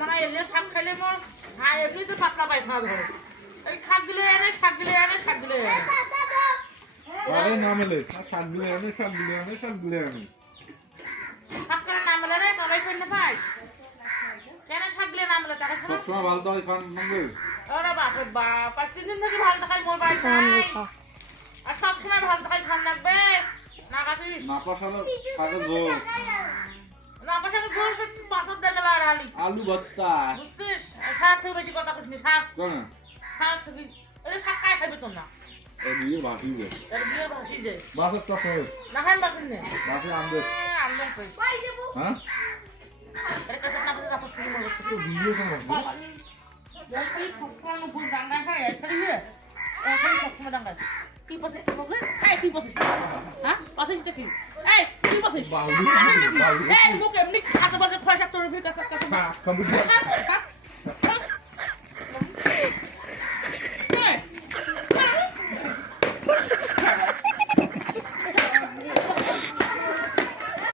মানে এলে শাক খাইলে মোর এমনি তো পাতলা পায়খানা ধরে এই শাক দিলে এনে শাক দিলে এনে শাক দিলে এনে আরে না মেলে শাক দিলে এনে শাক দিলে এনে শাক দিলে এনে শাক করে না মেলে রে তলাই কই না পাই কেন শাক দিলে না মেলে টাকা সব সময় ভালো তো খান মঙ্গল ওরে বাপ রে বাপ 5 দিন থেকে ভালো টাকাই মোর বাড়ি নাই আর সব সময় ভালো টাকাই খান লাগবে না কাছিস না পাশালো শাকের ঝোল না পাশাকে ঝোল পাথর দিয়ে গেল আর আলু ভর্তা বুঝছিস শাক থেকে বেশি কথা কইছিস শাক কেন শাক থেকে এই শাক খাই খাবি তো না এই বিয়ে ভাসি দে এর বিয়ের ভাসি যে বাসের তো হয় না খান বাসিন নে বাসে আনবে আনলাম কই হ্যাঁ এর কাছে না পারে আপত্তি মনে করতে তো বিয়ে কেন দেখি সবসময় ভুল ডাঙ্গা খায় এখানে হে এখানে সবসময় ডাঙ্গা কি পসে বলে এই কি পসে হ্যাঁ পসে কি এই কি পসে বাউলি এই মুখ এমনি খাতে বাজে খয়সা তোর ভিতর কাছে কম্পিউটার